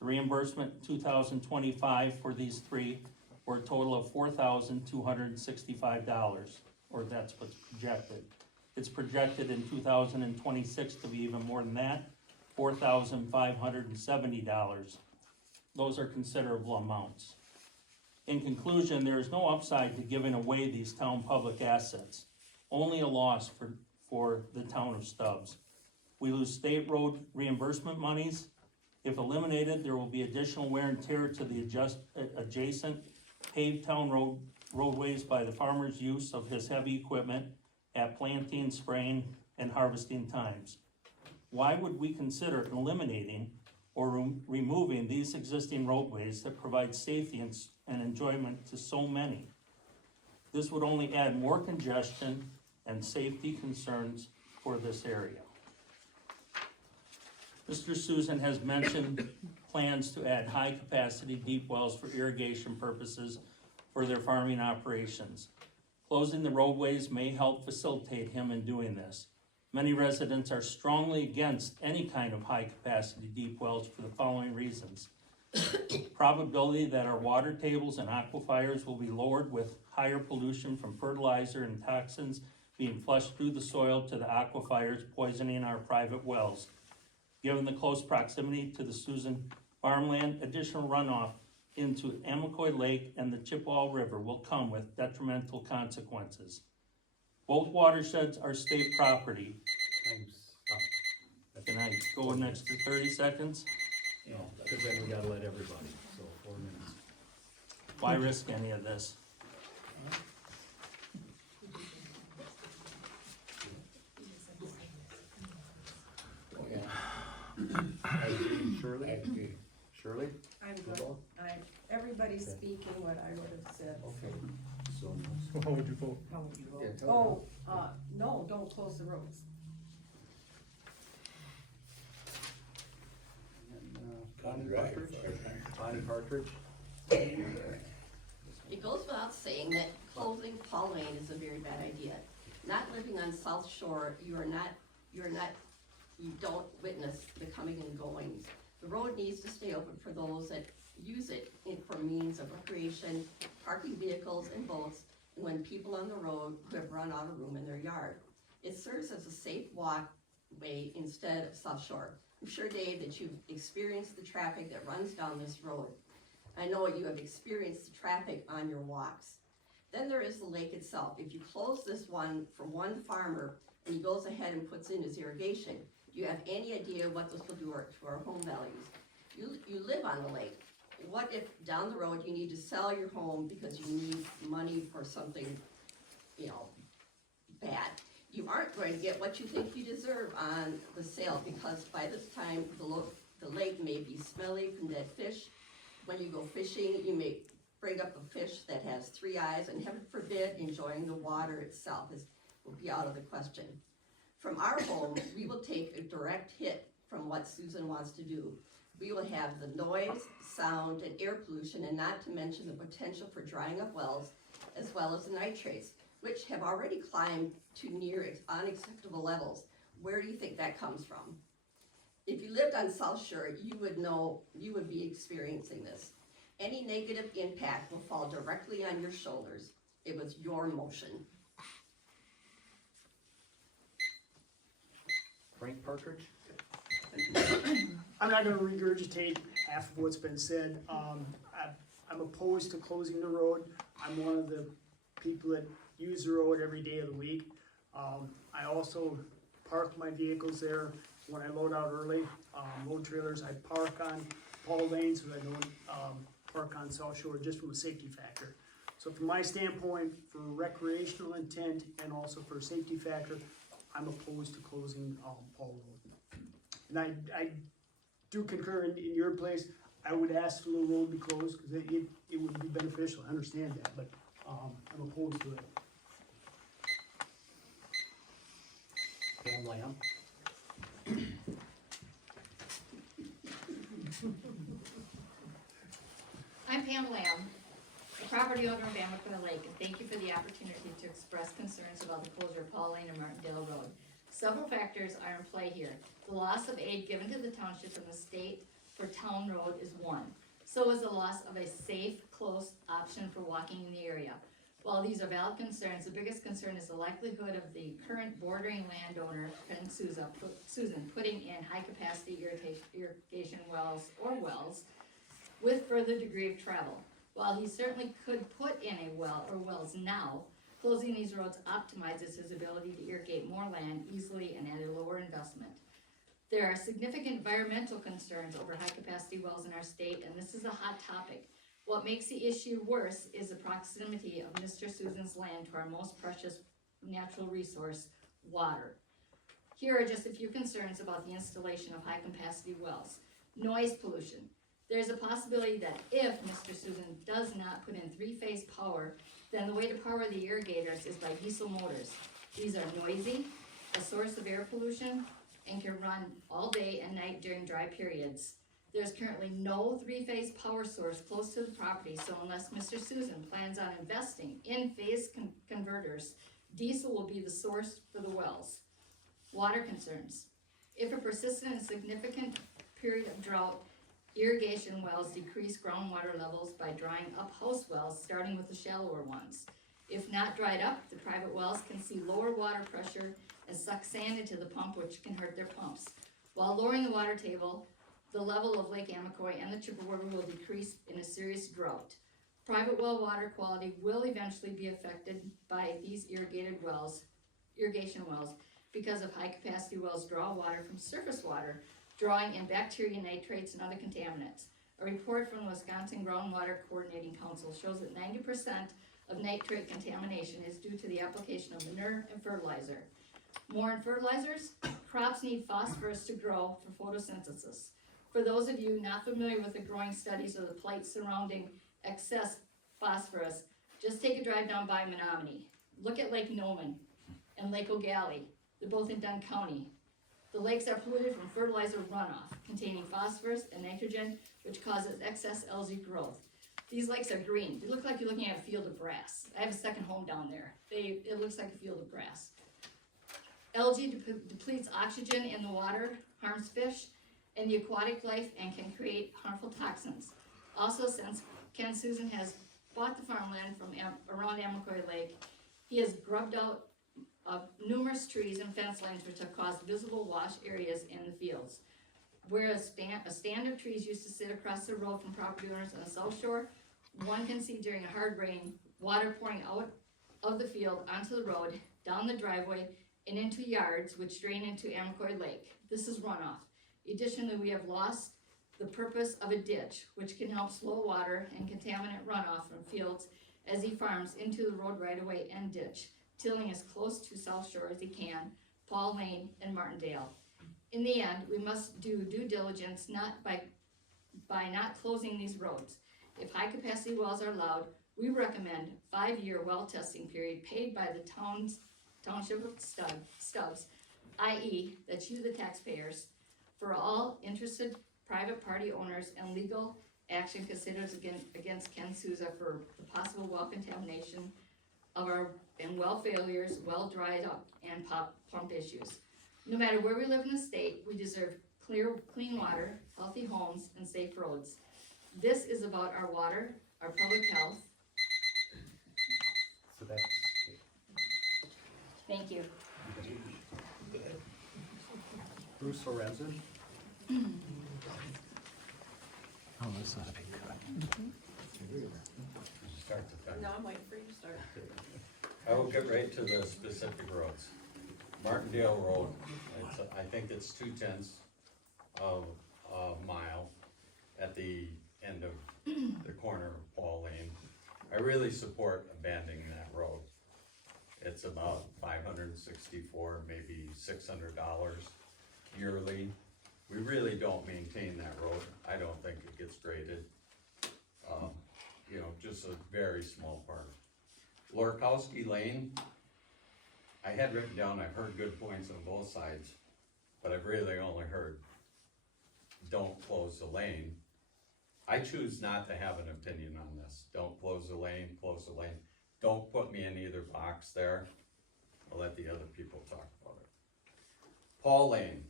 The reimbursement in 2025 for these three were a total of $4,265, or that's what's projected. It's projected in 2026 to be even more than that, $4,570. Those are considerable amounts. In conclusion, there is no upside to giving away these town public assets, only a loss for the town of Stubbs. We lose state road reimbursement monies. If eliminated, there will be additional wear and tear to the adjacent paved town roadways by the farmer's use of his heavy equipment at planting, spraying, and harvesting times. Why would we consider eliminating or removing these existing roadways that provide safety and enjoyment to so many? This would only add more congestion and safety concerns for this area. Mr. Susan has mentioned plans to add high-capacity deep wells for irrigation purposes for their farming operations. Closing the roadways may help facilitate him in doing this. Many residents are strongly against any kind of high-capacity deep wells for the following reasons. Probability that our water tables and aquifers will be lowered with higher pollution from fertilizer and toxins being flushed through the soil to the aquifers, poisoning our private wells. Given the close proximity to the Susan farmland, additional runoff into Amacoy Lake and the Chippewa River will come with detrimental consequences. Both watersheds are state property. Time's up. Can I go next to 30 seconds? No, because then we gotta let everybody, so 4 minutes. Why risk any of this? Shirley? Shirley? I'm good. Everybody's speaking what I would have said. Okay, so. How would you vote? How would you Yeah, vote? tell No, don't close the roads. Bonnie Partridge? Bonnie Partridge? It goes without saying that closing Paul Lane is a very bad idea. Not living on South Shore, you don't witness the coming and goings. The road needs to stay open for those that use it for means of recreation, parking vehicles and boats, and when people on the road who have run out of room in their yard. It serves as a safe walkway instead of South Shore. I'm sure, Dave, that you've experienced the traffic that runs down this road. I know you have experienced the traffic on your walks. Then there is the lake itself. If you close this one for one farmer and he goes ahead and puts in his irrigation, do you have any idea what this will do to our home values? You live on the lake. What if down the road you need to sell your home because you need money for something, bad? You aren't going to get what you think you deserve on the sale, because by this time the lake may be smelly from dead fish. When you go fishing, you may bring up a fish that has 3 eyes, and heaven forbid, enjoying the water itself will be out of the question. From our home, we will take a direct hit from what Susan wants to do. We will have the noise, sound, and air pollution, and not to mention the potential for drying up wells, as well as the nitrates, which have already climbed to near unacceptable levels. Where do you think that comes from? If you lived on South Shore, you would know, you would be experiencing this. Any negative impact will fall directly on your shoulders. It was your motion. Frank Partridge? I'm not gonna regurgitate half of what's been said. I'm opposed to closing the road. I'm one of the people that use the road every day of the week. I also park my vehicles there when I load out early. Load trailers, I park on Paul Lane, so I don't park on South Shore, just from a safety factor. So from my standpoint, for recreational intent and also for a safety factor, I'm opposed to closing Paul Road. And I do concur in your place. I would ask for the road be closed, because it would be beneficial, I understand that, but I'm opposed to it. Pam Lamb? I'm Pam Lamb, a property owner of Amacoy Lake, and thank you for the opportunity to express concerns about the closure of Paul Lane and Martindale Road. Several factors are in play here. The loss of aid given to the township from the state for Town Road is one. So is the loss of a safe, close option for walking in the area. While these are valid concerns, the biggest concern is the likelihood of the current bordering landowner, Susan, putting in high-capacity irrigation wells with further degree of travel. While he certainly could put in a well or wells now, closing these roads optimizes his ability to irrigate more land easily and at a lower investment. There are significant environmental concerns over high-capacity wells in our state, and this is a hot topic. What makes the issue worse is the proximity of Mr. Susan's land to our most precious natural resource, water. Here are just a few concerns about the installation of high-capacity wells. Noise pollution. There's a possibility that if Mr. Susan does not put in three-phase power, then the way to power the irrigators is by diesel motors. These are noisy, a source of air pollution, and can run all day and night during dry periods. There's currently no three-phase power source close to the property, so unless Mr. Susan plans on investing in phase converters, diesel will be the source for the wells. Water concerns. If a persistent and significant period of drought, irrigation wells decrease groundwater levels by drying up house wells, starting with the shallower ones. If not dried up, the private wells can see lower water pressure and suck sand into the pump, which can hurt their pumps. While lowering the water table the level of Lake Amicoy and the Chippewa River will decrease in a serious drought. Private well water quality will eventually be affected by these irrigation wells, because of high-capacity wells draw water from surface water, drawing in bacteria, nitrates, and other contaminants. A report from the Wisconsin Groundwater Coordinating Council shows that 90% of nitrate contamination is due to the application of manure and fertilizer. More in fertilizers, crops need phosphorus to grow for photosynthesis. For those of you not familiar with the growing studies of the plight surrounding excess phosphorus, just take a drive down by Menominee. Look at Lake Noman and Lake O'Galley. They're both in Dunn County. The lakes are polluted from fertilizer runoff containing phosphorus and nitrogen, which causes excess algae growth. These lakes are green. They look like you're looking at a field of grass. I have a second home down there. It looks like a field of grass. Algae depletes oxygen in the water, harms fish and the aquatic life, and can create harmful toxins. Also, since Ken Susan has bought the farmland from around Amicoy Lake, he has grubbed out numerous trees and fence lines which have caused visible wash areas in the fields. Where a stand of trees used to sit across the road from property owners on the south shore, one can see during a hard rain, water pouring out of the field onto the road, down the driveway, and into yards which drain into Amicoy Lake. This is runoff. Additionally, we have lost the purpose of a ditch, which can help slow water and contaminant runoff from fields as he farms into the road right away and ditch, tilling as close to South Shore as he can, Paul Lane and Martindale. In the end, we must do due diligence by not closing these roads. If high capacity wells are allowed, we recommend 5-year well testing period paid by the township of Stubbs, i.e. that's you the taxpayers, for all interested private party owners, and legal action considered against Ken Souza for the possible well contamination and well failures, well dried up, and pump issues. No matter where we live in the state, we deserve clean water, healthy homes, and safe roads. This is about our water, our public health. So that's, Thank you. Bruce Lorenzen. Oh, this ought to be good. Start to finish. No, I'm waiting for you to start. I will get right to the specific roads. Martindale Road, I think it's 2/10 of a mile at the end of the corner of Paul Lane. I really support abandoning that road. It's about $564, maybe $600 yearly. We really don't maintain that road. I don't think it gets graded. Just a very small part. Lorkowski Lane, I had written down, I've heard good points on both sides, but I've really only heard, don't close the lane. I choose not to have an opinion on this. Don't close the lane, close the lane. Don't put me in either box there. I'll let the other people talk about it. Paul Lane.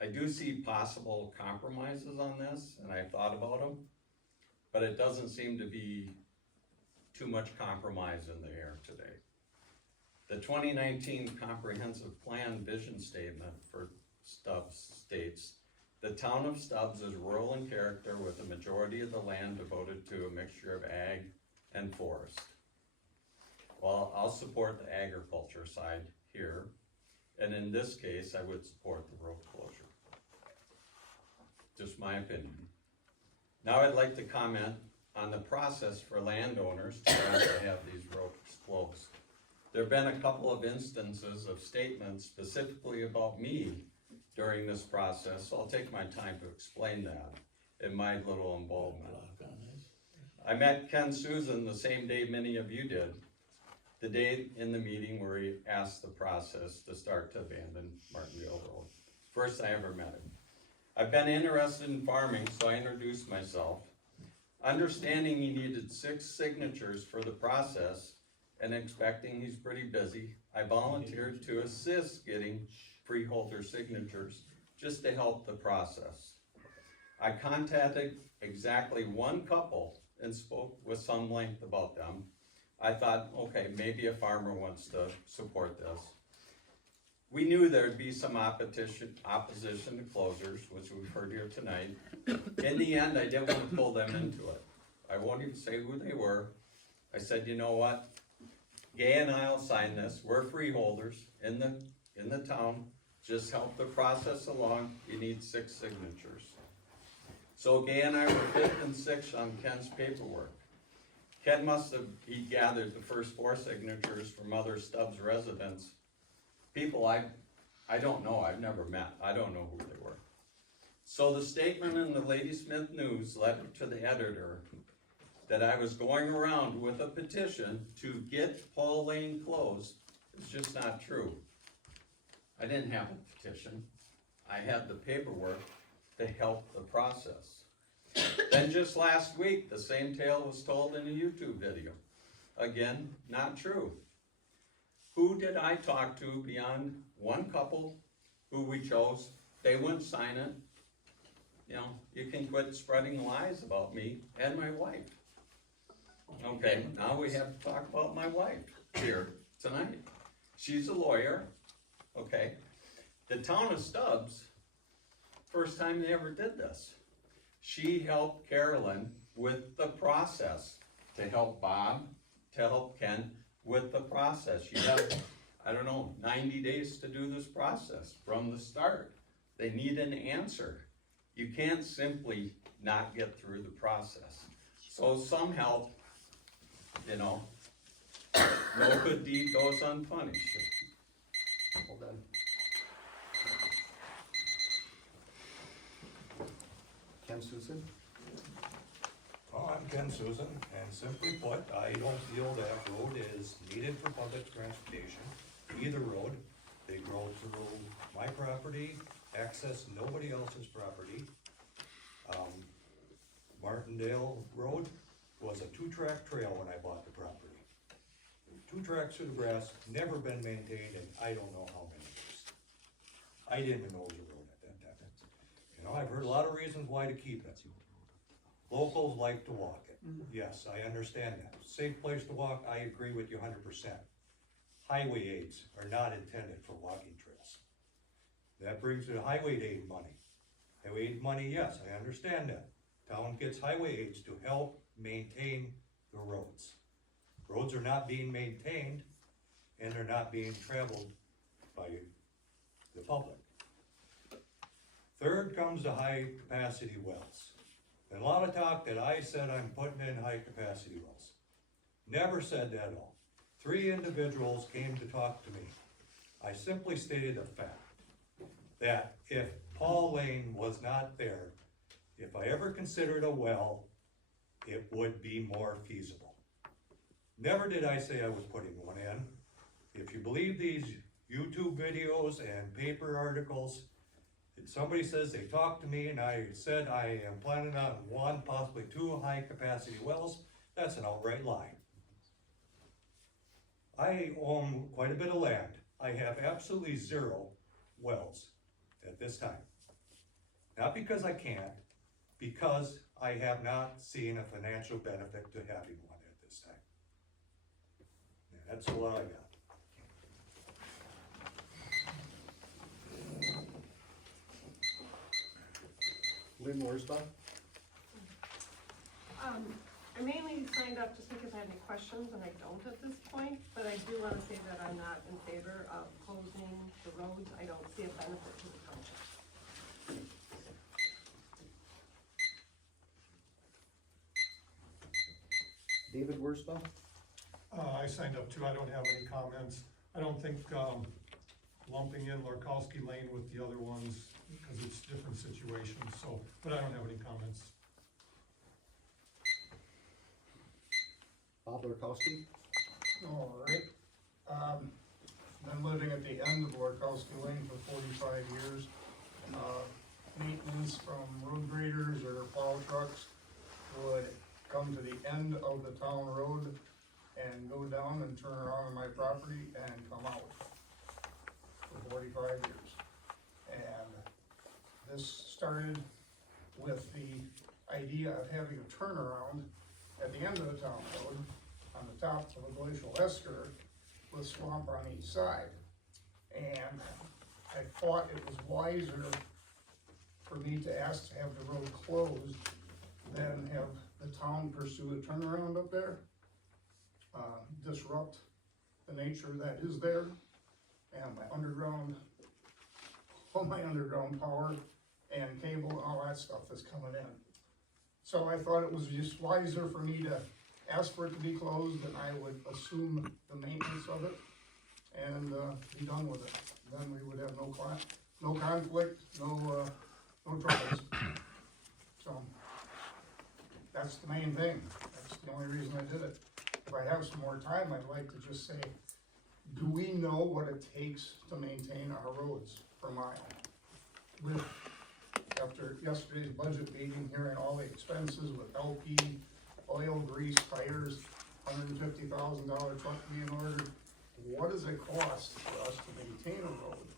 I do see possible compromises on this, and I've thought about them, but it doesn't seem to be too much compromise in the air today. The 2019 Comprehensive Plan Vision Statement for Stubbs states, the town of Stubbs is rural in character with a majority of the land devoted to a mixture of ag and forest. Well, I'll support the agriculture side here, and in this case, I would support the road closure. Just my opinion. Now I'd like to comment on the process for landowners to want to have these roads closed. There have been a couple of instances of statements specifically about me during this process, so I'll take my time to explain that in my little involvement. I met Ken Susan the same day many of you did, the day in the meeting where he asked the process to start to abandon Martindale Road. First I ever met him. I've been interested in farming, so I introduced myself. Understanding he needed 6 signatures for the process and expecting he's pretty busy, I volunteered to assist getting freeholder signatures just to help the process. I contacted exactly 1 couple and spoke with some length about them. I thought, okay, maybe a farmer wants to support this. we knew there'd be some opposition to closures, which we've heard here tonight. In the end, I didn't want to pull them into it. I won't even say who they were. I said, you know what? Gay and I'll sign this. We're freeholders in the town. Just help the process along. You need 6 signatures. So Gay and I were 5th and 6th on Ken's paperwork. Ken he gathered the first 4 signatures from other Stubbs residents. People I don't know, I've never met. I don't know who they were. So the statement in the Ladysmith News letter to the editor that I was going around with a petition to get Paul Lane closed is just not true. I didn't have a petition. I had the paperwork to help the process. Then just last week, the same tale was told in a YouTube video. Again, not true. Who did I talk to beyond one couple who we chose? They wouldn't sign it. You know, you can quit spreading lies about me and my wife. Okay, now we have to talk about my wife here tonight. She's a lawyer, okay? The town of Stubbs, first time they ever did this. She helped Carolyn with the process to help Bob, to help Ken with the process. You have, I don't know, 90 days to do this process from the start. They need an answer. You can't simply not get through the process. So some help, you know, no good deed goes unpunished. Hold on. Ken Susan? I'm Ken Susan, and simply put, I don't feel that road is needed for public transportation, either road. They go through my property, access nobody else's property. Martindale Road was a 2-track trail when I bought the property. 2 tracks through the grass, never been maintained in I don't know how many years. I didn't even know it was a road at that time. You know, I've heard a lot of reasons why to keep it. Locals like to walk it. Yes, I understand that. Safe place to walk, I agree with you 100%. Highway aids are not intended for walking trails. That brings me to highway aid money. Highway aid money, yes, I understand that. Town gets highway aids to help maintain the roads. Roads are not being maintained and they're not being traveled by the public. Third comes the high capacity wells. And a lot of talk that I said I'm putting in high capacity wells. Never said that at all. 3 individuals came to talk to me. I simply stated a fact, that if Paul Lane was not there, if I ever considered a well, it would be more feasible. Never did I say I was putting one in. If you believe these YouTube videos and paper articles, if somebody says they talked to me and I said I am planning on 1, possibly 2 high capacity wells, that's an outright lie. I own quite a bit of land. I have absolutely 0 wells at this time. Not because I can't, because I have not seen a financial benefit to having one at this time. And that's all I got. Lynn Worsbach? I mainly signed up just because I had any questions, and I don't at this point, but I do wanna say that I'm not in favor of closing the roads. I don't see a benefit to the township. David Worsbach? I signed up too, I don't have any comments. I don't think, lumping in Lorkowski Lane with the other ones, because it's different situations, so, but I don't have any comments. Bob Lorkowski? All right. Been living at the end of Lorkowski Lane for 45 years. Maintenance from road graders or plow trucks would come to the end of the town road and go down and turn around on my property and come out for 45 years. And this started with the idea of having a turnaround at the end of the town road on the top of a glacial esker with swamp on each side. And I thought it was wiser for me to ask to have the road closed than have the town pursue a turnaround up there, disrupt the nature that is there, and all my underground power and cable and all that stuff that's coming in. So I thought it was just wiser for me to ask for it to be closed, and I would assume the maintenance of it and be done with it. Then we would have no conflict, no troubles. So that's the main thing. That's the only reason I did it. If I have some more time, I'd like to just say, do we know what it takes to maintain our roads per mile? After yesterday's budget meeting, hearing all the expenses with LP, oil, grease, tires, $150,000 truck being ordered, what does it cost for us to maintain a road?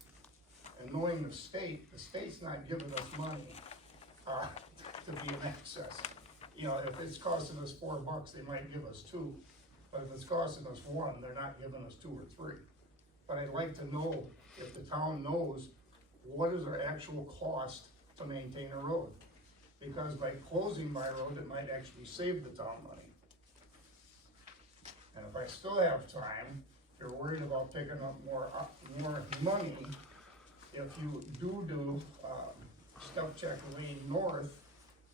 And knowing the state's not giving us money to be in excess. You know, if it's costing us $4, they might give us 2. But if it's costing us 1, they're not giving us 2 or 3. But I'd like to know if the town knows what is our actual cost to maintain a road. Because by closing my road, it might actually save the town money. And if I still have time, if you're worried about picking up more money, if you do Stubbs Lane North,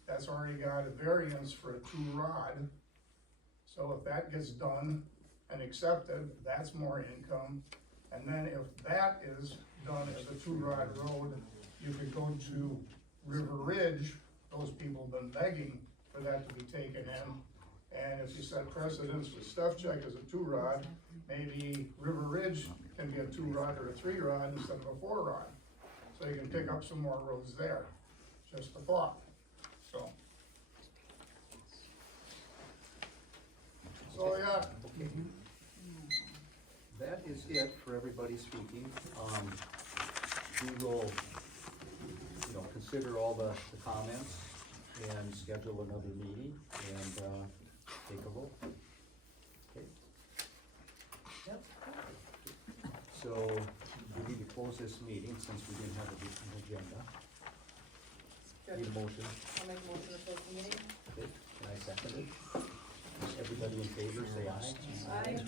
that's already got a variance for a 2-rod. So if that gets done and accepted, that's more income. And then if that is done as a 2-rod road, you could go to River Ridge. Those people have been begging for that to be taken in. And if you set precedence with Stubbs as a 2-rod, maybe River Ridge can be a 2-rod or a 3-rod instead of a 4-rod. So you can pick up some more roads there. Just a thought. So yeah. Okay. That is it for everybody speaking. We will, consider all the comments and schedule another meeting and take a vote. Okay. Yep. So we need to close this meeting since we didn't have an agenda. Need a motion? I'll make a motion to close the meeting. Okay, can I second it? Everybody in favor, say aye. Aye.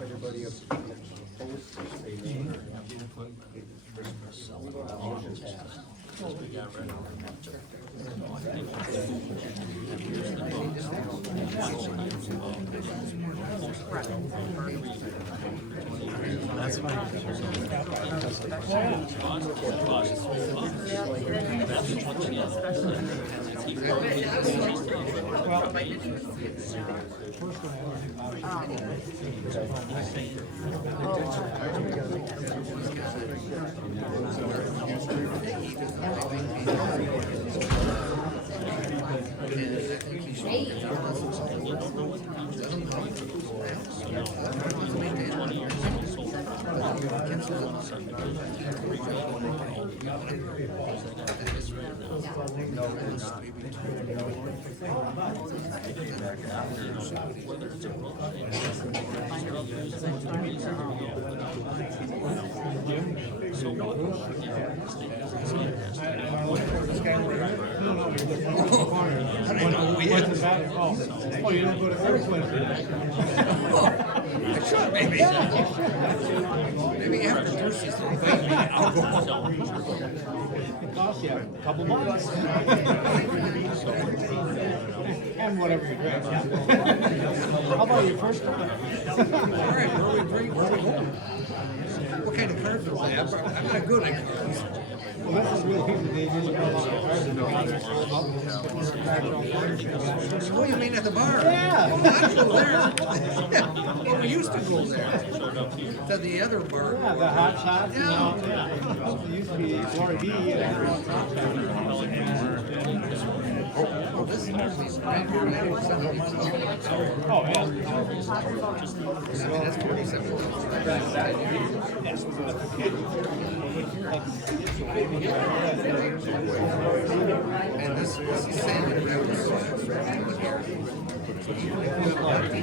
Everybody opposed, say nay. Motion passed. That's fine. Oh, you don't go to first place. I should, maybe. Maybe after Bruce's invite me, I'll go. It costs you a couple bucks. And whatever you drink. How about your first one? All right, where we going? What kind of cards are they? I'm not good at cards. Well, this is really easy. They just go along the cards. Oh, you mean at the bar? Yeah. Well, I go there. Well, we used to go there. To the other bar. Yeah, the hot shots. Yeah. It used to be Glory B. Oh, this is right here. Oh, yeah. I mean, that's 47. And this is Sandy.